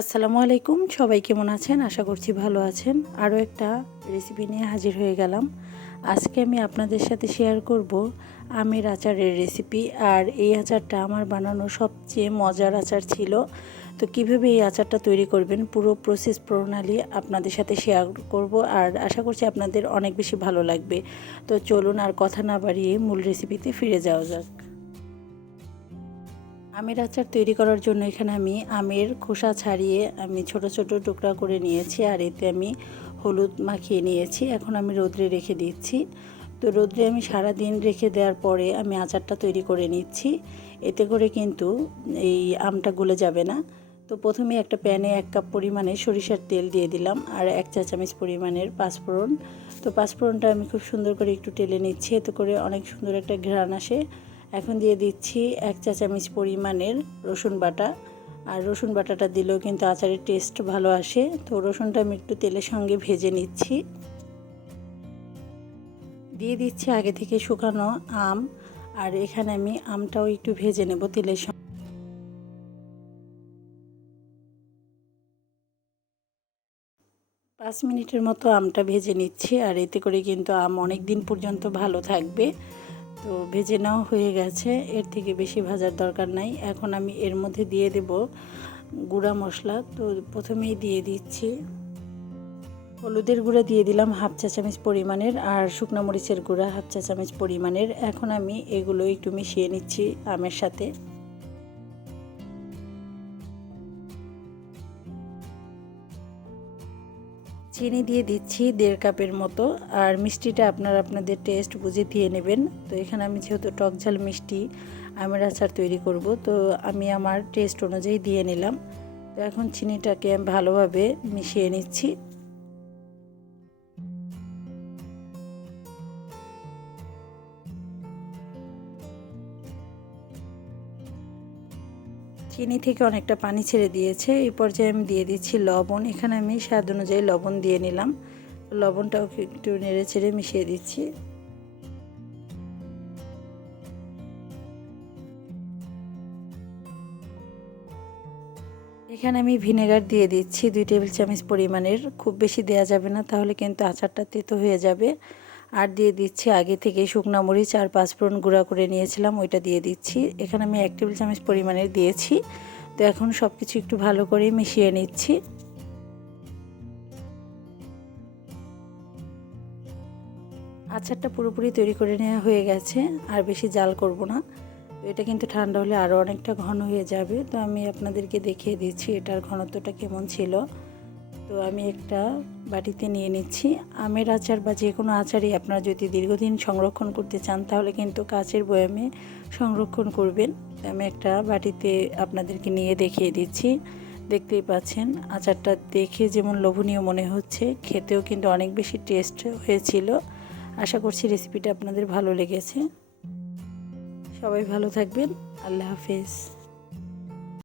আসসালামু আলাইকুম, সবাই কেমন আছেন? আশা করছি ভালো আছেন। আরও একটা রেসিপি নিয়ে হাজির হয়ে গেলাম। আজকে আমি আপনাদের সাথে শেয়ার করব আমের আচারের রেসিপি আর এই আচারটা আমার বানানো সবচেয়ে মজার আচার ছিল। তো কীভাবে এই আচারটা তৈরি করবেন, পুরো প্রসেস প্রণালী আপনাদের সাথে শেয়ার করব আর আশা করছি আপনাদের অনেক বেশি ভালো লাগবে। তো চলুন আর কথা না বাড়িয়ে মূল রেসিপিতে ফিরে যাওয়া যাক। আমের আচার তৈরি করার জন্য এখানে আমি আমের খোসা ছাড়িয়ে আমি ছোট ছোট টুকরা করে নিয়েছি আর এতে আমি হলুদ মাখিয়ে নিয়েছি। এখন আমি রোদ্রে রেখে দিচ্ছি। তো রোদ্রে আমি সারা দিন রেখে দেওয়ার পরে আমি আচারটা তৈরি করে নিচ্ছি। এতে করে কিন্তু এই আমটা গলে যাবে না। তো প্রথমে একটা প্যানে এক কাপ পরিমাণে সরিষার তেল দিয়ে দিলাম আর এক চা চামচ পরিমাণের পাঁচফোড়ন। তো পাঁচফোড়নটা আমি খুব সুন্দর করে একটু টেলে নিচ্ছি। এতে করে অনেক সুন্দর একটা ঘ্রাণ আসে। এখন দিয়ে দিচ্ছি এক চা চামচ পরিমাণের রসুন বাটা। আর রসুন বাটাটা দিলেও কিন্তু আচারের টেস্ট ভালো আসে। তো রসুনটা আমি একটু তেলের সঙ্গে ভেজে নিচ্ছি। দিয়ে দিচ্ছি আগে থেকে শুকানো আম। আর এখানে আমি আমটাও একটু ভেজে নেব তেলের সঙ্গে। পাঁচ মিনিটের মতো আমটা ভেজে নিচ্ছি। আর এতে করে কিন্তু আম অনেক দিন পর্যন্ত ভালো থাকবে। তো ভেজে নেওয়া হয়ে গেছে। এর থেকে বেশি ভাজার দরকার নাই। এখন আমি এর মধ্যে দিয়ে দেব গুঁড়া মশলা। তো প্রথমেই দিয়ে দিচ্ছি। হলুদের গুঁড়া দিয়ে দিলাম হাফ চা চামচ পরিমাণের আর শুকনো মরিচের গুঁড়া হাফ চা চামচ পরিমাণের। এখন আমি এগুলো একটু মিশিয়ে নিচ্ছি আমের সাথে। চিনি দিয়ে দিচ্ছি দেড় কাপের মতো, আর মিষ্টিটা আপনারা আপনাদের টেস্ট বুঝে দিয়ে নেবেন। তো এখানে আমি যেহেতু টক ঝাল মিষ্টি, আমের আচার তৈরি করব, তো আমি আমার টেস্ট অনুযায়ী দিয়ে নিলাম। তো এখন চিনিটাকে ভালোভাবে মিশিয়ে নিচ্ছি। চিনি থেকে অনেকটা পানি ছেড়ে দিয়েছে। এই পর্যায়ে আমি দিয়ে দিচ্ছি লবণ। এখানে আমি স্বাদ অনুযায়ী লবণ দিয়ে নিলাম। লবণটাও একটু নেড়ে ছেড়ে মিশিয়ে দিচ্ছি। এখানে আমি ভিনেগার দিয়ে দিচ্ছি। দুই টেবিল চামচ পরিমাণের। খুব বেশি দেওয়া যাবে না, তাহলে কিন্তু আচারটা তেতো হয়ে যাবে। আর দিয়ে দিচ্ছি আগে থেকে শুকনো মরিচ আর পাঁচফোড়ন গুঁড়া করে নিয়েছিলাম, ওইটা দিয়ে দিচ্ছি। এখানে আমি এক টেবিল চামচ পরিমাণের দিয়েছি। তো এখন সব কিছু একটু ভালো করে মিশিয়ে নিচ্ছি। আচারটা পুরোপুরি তৈরি করে নেওয়া হয়ে গেছে, আর বেশি জাল করব না। তো এটা কিন্তু ঠান্ডা হলে আরও অনেকটা ঘন হয়ে যাবে। তো আমি আপনাদেরকে দেখিয়ে দিচ্ছি এটার ঘনত্বটা কেমন ছিল। তো আমি একটা বাটিতে নিয়ে নিচ্ছি। আমের আচার বা যে কোনো আচারই আপনারা যদি দীর্ঘদিন সংরক্ষণ করতে চান, তাহলে কিন্তু কাচের বয়ামে সংরক্ষণ করবেন। আমি একটা বাটিতে আপনাদেরকে নিয়ে দেখিয়ে দিচ্ছি। দেখতেই পাচ্ছেন, আচারটা দেখে যেমন লোভনীয় মনে হচ্ছে, খেতেও কিন্তু অনেক বেশি টেস্ট হয়েছিল। আশা করছি রেসিপিটা আপনাদের ভালো লেগেছে। সবাই ভালো থাকবেন। আল্লাহ হাফেজ।